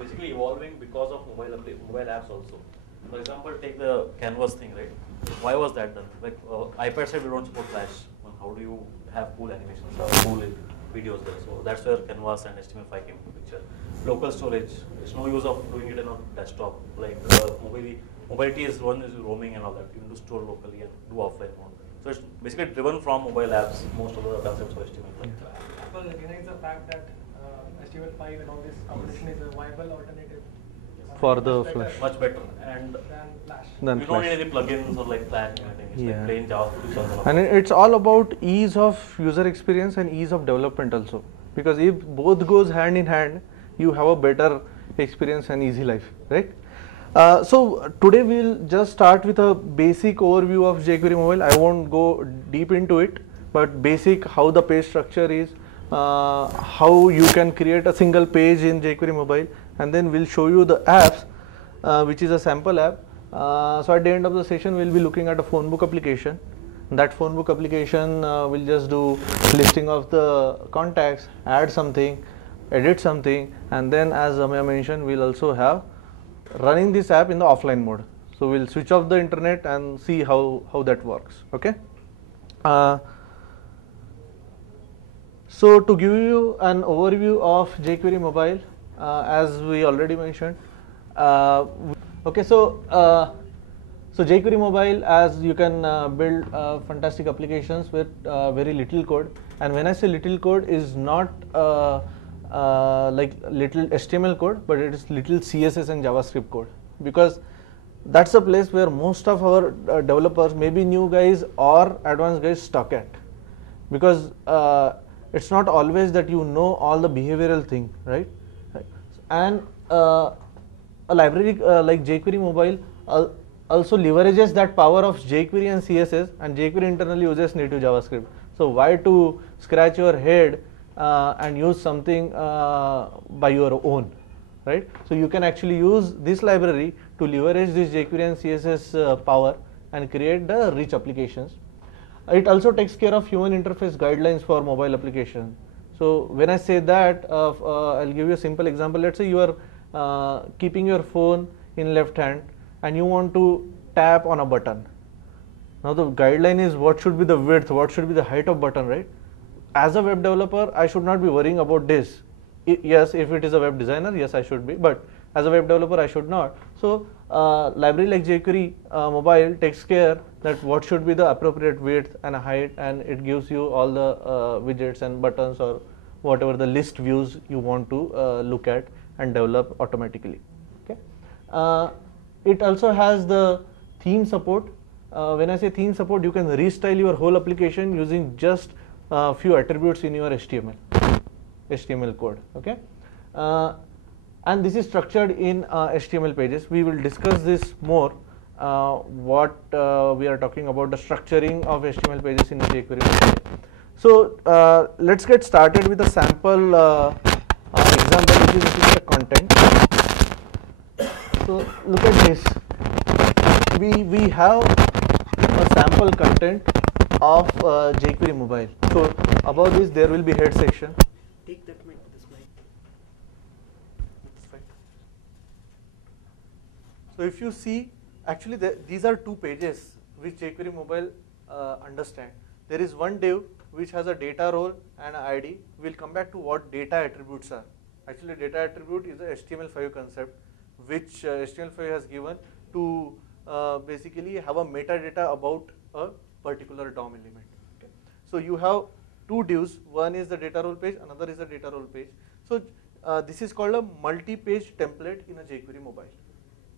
basically evolving because of mobile apps also. For example, take the canvas thing, right? Why was that done? Like iPad said we don't support Flash. Well, how do you have cool animations or cool videos there? So that's where canvas and HTML5 came into picture. Local storage. There's no use of doing it on desktop. Like mobility is one is roaming and all that. You can do store locally and do offline mode. So it's basically driven from mobile apps. Most of the concepts of HTML5. Apple recognizes the fact that HTML5 and all this competition is a viable alternative for the Flash. Much better and than Flash. You don't need any plugins or like Flash or anything. It's like plain JavaScript. And it's all about ease of user experience and ease of development also. Because if both goes hand in hand, you have a better experience and easy life, right? So today we'll just start with a basic overview of jQuery Mobile. I won't go deep into it, but basic how the page structure is, how you can create a single page in jQuery Mobile, and then we'll show you the apps, which is a sample app. So at the end of the session, we'll be looking at a phone book application. That phone book application will just do listing of the contacts, add something, edit something, and then as Amaya mentioned, we'll also have running this app in the offline mode. So we'll switch off the internet and see how that works. Okay. So to give you an overview of jQuery Mobile, as we already mentioned, okay. So jQuery Mobile, as you can build fantastic applications with very little code. And when I say little code, is not like little HTML code, but it is little CSS and JavaScript code, because that's the place where most of our developers, maybe new guys or advanced guys, stuck at, because it's not always that you know all the behavioral thing, right? And a library like jQuery Mobile also leverages that power of jQuery and CSS, and jQuery internally uses native JavaScript. So why to scratch your head and use something by your own, right? So you can actually use this library to leverage this jQuery and CSS power and create the rich applications. It also takes care of human interface guidelines for mobile application. So when I say that, I'll give you a simple example. Let's say you are keeping your phone in left hand and you want to tap on a button. Now the guideline is what should be the width, what should be the height of button, right? As a web developer, I should not be worrying about this. Yes, if it is a web designer, yes, I should be, but as a web developer, I should not. So library like jQuery Mobile takes care that what should be the appropriate width and height, and it gives you all the widgets and buttons or whatever the list views you want to look at and develop automatically. Okay. It also has the theme support. When I say theme support, you can restyle your whole application using just few attributes in your HTML code. Okay. And this is structured in HTML pages. We will discuss this more, what we are talking about, the structuring of HTML pages in jQuery Mobile. So let's get started with a sample example, which is the content. So look at this. We have a sample content of jQuery Mobile. So above this there will be head section. Take that mic, this mic. So if you see, actually these are two pages which jQuery Mobile understand. There is one div which has a data role and an ID. We'll come back to what data attributes are. Actually data attribute is a HTML5 concept which HTML5 has given to basically have a metadata about a particular DOM element. Okay. So you have two divs, one is the data role page, another is the data role page. So this is called a multi-page template in a jQuery Mobile.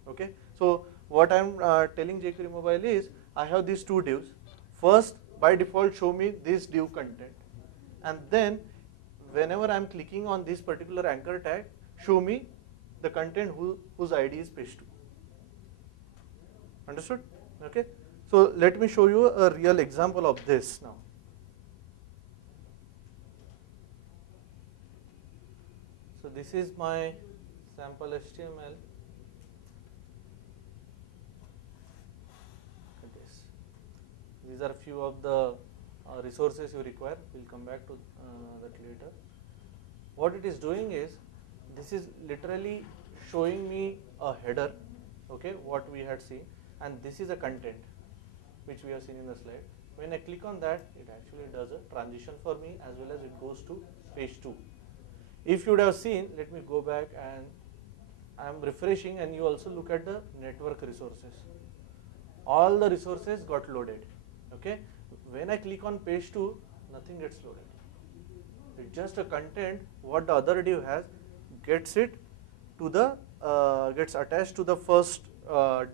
Okay. So what I'm telling jQuery Mobile is, I have these two divs. First, by default, show me this div content, and then whenever I'm clicking on this particular anchor tag, show me the content whose ID is page 2. Understood? Okay. So let me show you a real example of this now. So this is my sample HTML. These are few of the resources you require. We'll come back to that later. What it is doing is, this is literally showing me a header, okay, what we had seen, and this is a content which we have seen in the slide. When I click on that, it actually does a transition for me as well as it goes to page 2. If you would have seen, let me go back and I am refreshing, and you also look at the network resources. All the resources got loaded. Okay. When I click on page 2, nothing gets loaded. It's just a content what the other div has, gets it to the gets attached to the first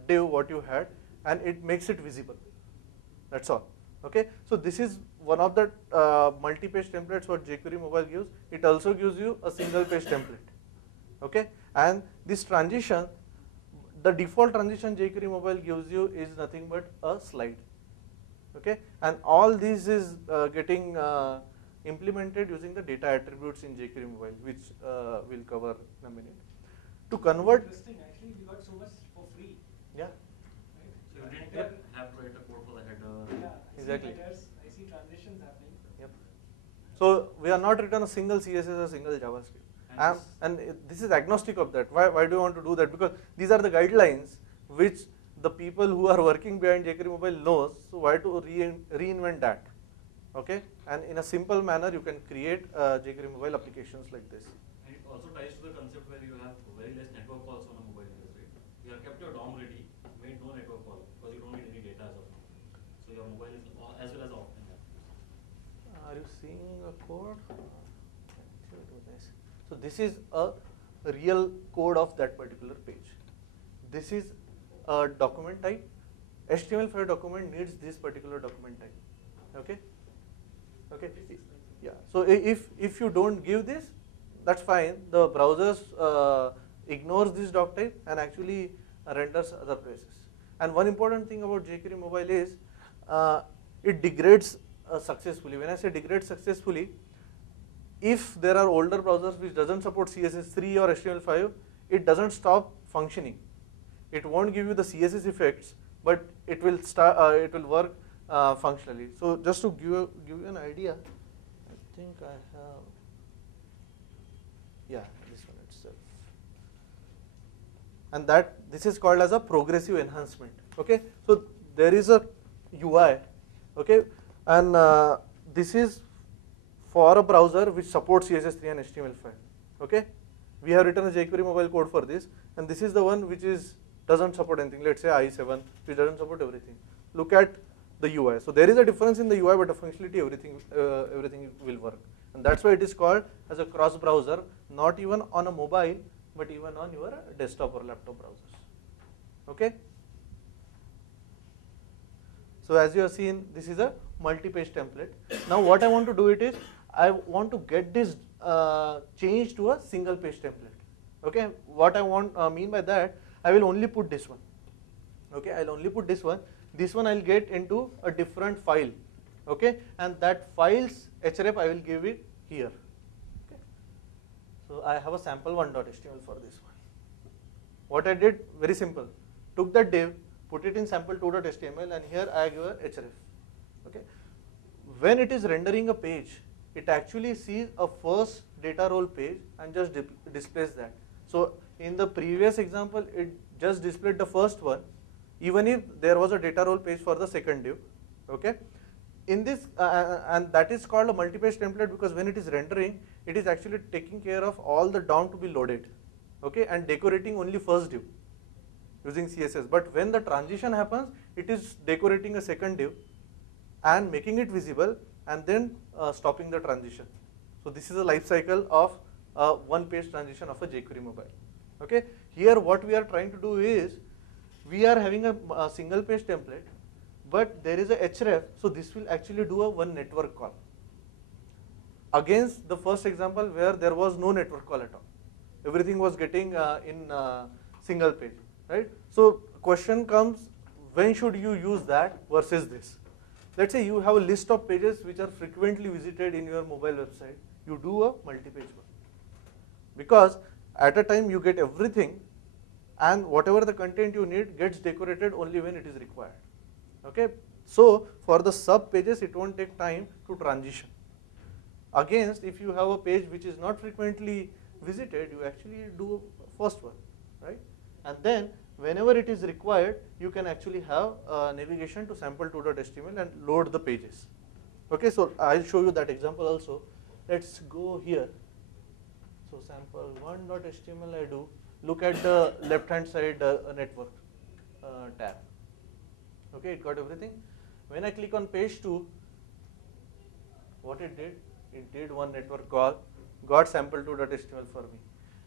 div what you had, and it makes it visible. That's all. Okay. So this is one of the multi-page templates what jQuery Mobile gives. It also gives you a single page template. Okay. And this transition, the default transition jQuery Mobile gives you is nothing but a slide. Okay. And all this is getting implemented using the data attributes in jQuery Mobile, which we'll cover in a minute. To convert. Interesting. Actually, we got so much for free. Yeah. Right? So you didn't have to write a code for the header. Yeah. Exactly. I see transitions happening. Yep. So we are not written a single CSS or single JavaScript. And this is agnostic of that. Why do you want to do that? Because these are the guidelines which the people who are working behind jQuery Mobile knows. So why to reinvent that? Okay. And in a simple manner, you can create jQuery Mobile applications like this. And it also ties to the concept where you have very less network calls on a mobile device, right? You have kept your DOM ready, made no network call because you don't need any data as of now. So your mobile is as well as offline. Are you seeing a code? So this is a real code of that particular page. This is a document type. HTML5 document needs this particular document type. Okay. Okay. Yeah. So if you don't give this, that's fine. The browsers ignores this doc type and actually renders other places. And one important thing about jQuery Mobile is it degrades successfully. When I say degrades successfully, if there are older browsers which doesn't support CSS3 or HTML5, it doesn't stop functioning. It won't give you the CSS effects, but it will work functionally. So just to give you an idea, I think I have, yeah, this one itself. And this is called as a progressive enhancement. Okay, so there is a UI. Okay, and this is for a browser which supports CSS3 and HTML5. Okay, we have written a jQuery Mobile code for this, and this is the one which doesn't support anything. Let's say i7, which doesn't support everything. Look at the UI. So there is a difference in the UI, but the functionality, everything will work, and that's why it is called as a cross browser, not even on a mobile, but even on your desktop or laptop browsers. Okay. So as you have seen, this is a multi-page template. Now what I want to do is, I want to get this changed to a single page template. Okay, what I mean by that, I will only put this one. Okay, I'll only put this one. This one I'll get into a different file. Okay, and that file's href I will give it here. Okay, so I have a sample1.html for this one. What I did, very simple. Took that div, put it in sample2.html, and here I give a href. Okay, when it is rendering a page, it actually sees a first data role page and just displays that. So in the previous example, it just displayed the first one, even if there was a data role page for the second div. Okay, in this and that is called a multi-page template, because when it is rendering, it is actually taking care of all the DOM to be loaded. Okay, and decorating only first div using CSS. But when the transition happens, it is decorating a second div and making it visible, and then stopping the transition. So this is a life cycle of one-page transition of a jQuery Mobile. Okay, here what we are trying to do is, we are having a single page template, but there is a href, so this will actually do a one network call. Against the first example where there was no network call at all. Everything was getting in single page, right? So question comes, when should you use that versus this? Let's say you have a list of pages which are frequently visited in your mobile website. You do a multi-page one, because at a time you get everything, and whatever the content you need gets decorated only when it is required. Okay, so for the sub pages, it won't take time to transition. Against, if you have a page which is not frequently visited, you actually do first one. right? And then whenever it is required, you can actually have navigation to sample2.html and load the pages. Okay, so I'll show you that example also. Let's go here. So sample1.html I do. Look at the left hand side network tab. Okay, it got everything. When I click on page 2, what it did one network call, got sample2.html for me.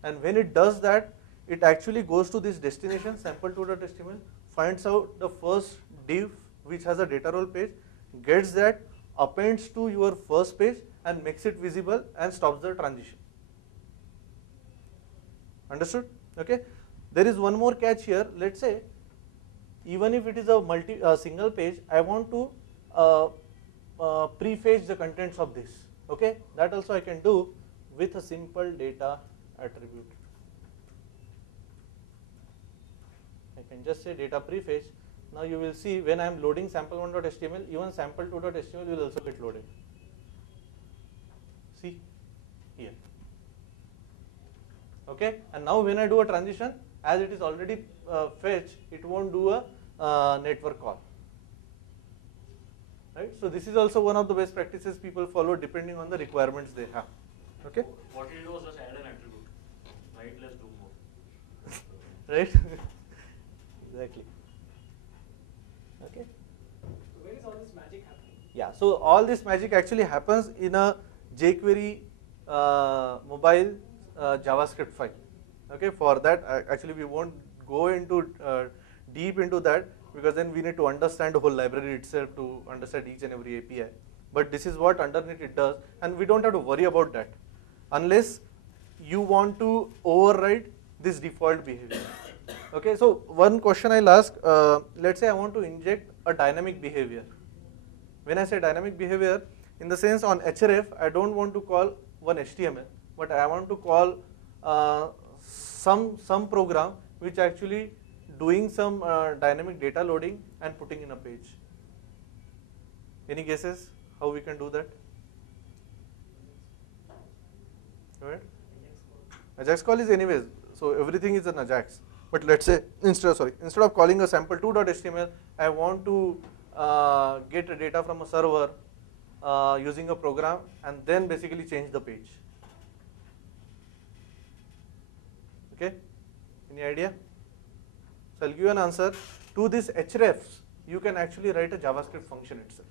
And when it does that, it actually goes to this destination sample2.html, finds out the first div which has a data role page, gets that, appends to your first page and makes it visible and stops the transition. Understood? Okay. There is one more catch here. Let's say even if it is a single page, I want to prefetch the contents of this. Okay, that also I can do with a simple data attribute. I can just say data prefetch. Now you will see when I am loading sample1.html, even sample2.html will also get loaded. See here. Okay, and now when I do a transition, as it is already fetched, it won't do a network call. Right? So this is also one of the best practices people follow depending on the requirements they have. Okay? What you do is just add an attribute. Right? Let's do more. Right? Exactly. Okay? So where is all this magic happening? Yeah, so all this magic actually happens in a jQuery mobile JavaScript file. Okay, for that actually we won't go into deep into that, because then we need to understand the whole library itself to understand each and every API. But this is what underneath it does, and we don't have to worry about that unless you want to override this default behavior. Okay, so one question I'll ask, let's say I want to inject a dynamic behavior. When I say dynamic behavior, in the sense on href, I don't want to call one HTML, but I want to call some program which actually doing some dynamic data loading and putting in a page. Any guesses how we can do that? Right? Ajax call is anyways, so everything is an Ajax. But let's say instead of calling a sample2.html, I want to get data from a server using a program and then basically change the page. Okay? Any idea? So I'll give you an answer. To this hrefs, you can actually write a JavaScript function itself.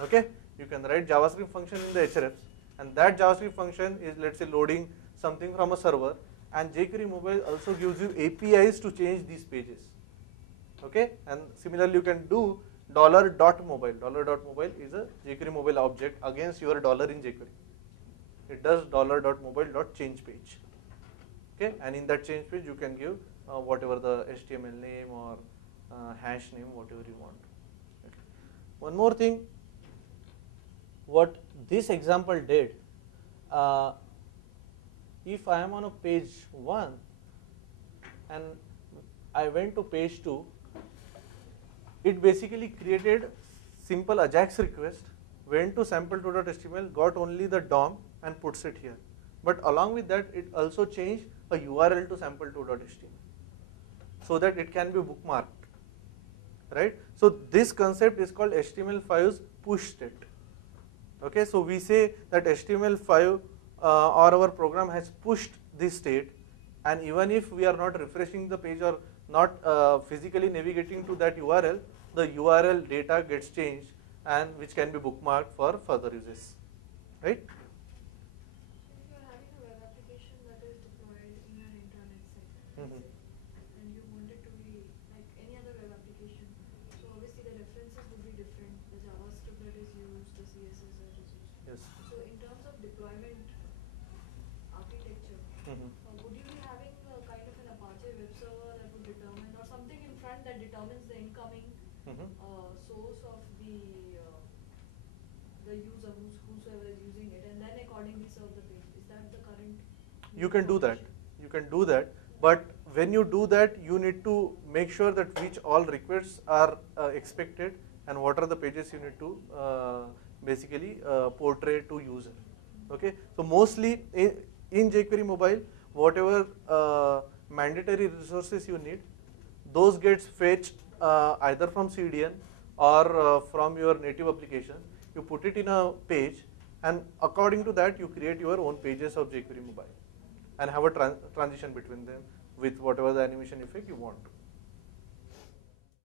Okay? You can write JavaScript function in the hrefs, and that JavaScript function is, let's say, loading something from a server, and jQuery Mobile also gives you APIs to change these pages. Okay? And similarly, you can do $.mobile. $.mobile is a jQuery Mobile object against your dollar in jQuery. It does $.mobile.change page. Okay? And in that change page, you can give whatever the HTML name or hash name, whatever you want. Okay. One more thing, what this example did, if I am on a page 1 and I went to page 2, it basically created simple Ajax request, went to sample2.html, got only the DOM and puts it here. But along with that, it also changed a URL to sample2.html so that it can be bookmarked. Right? So this concept is called HTML5's push state. Okay, so we say that HTML5 or our program has pushed this state, and even if we are not refreshing the page or not physically navigating to that URL, the URL data gets changed and which can be bookmarked for further uses. Right? If you are having a web application that is deployed in an internet site, and you want it to be like any other web application, so obviously the references would be different, the JavaScript that is used, the CSS that is used. Yes. So in terms of deployment architecture, would you be having a kind of an Apache web server that would determine, or something in front that determines the incoming source of the user, whosoever is using it, and then accordingly serve the page? Is that the current? You can do that. You can do that. But when you do that, you need to make sure that which all requests are expected and what are the pages you need to basically portray to user. Okay. So mostly in jQuery Mobile, whatever mandatory resources you need, those gets fetched either from CDN or from your native application. You put it in a page, and according to that you create your own pages of jQuery Mobile and have a transition between them with whatever the animation effect you want to.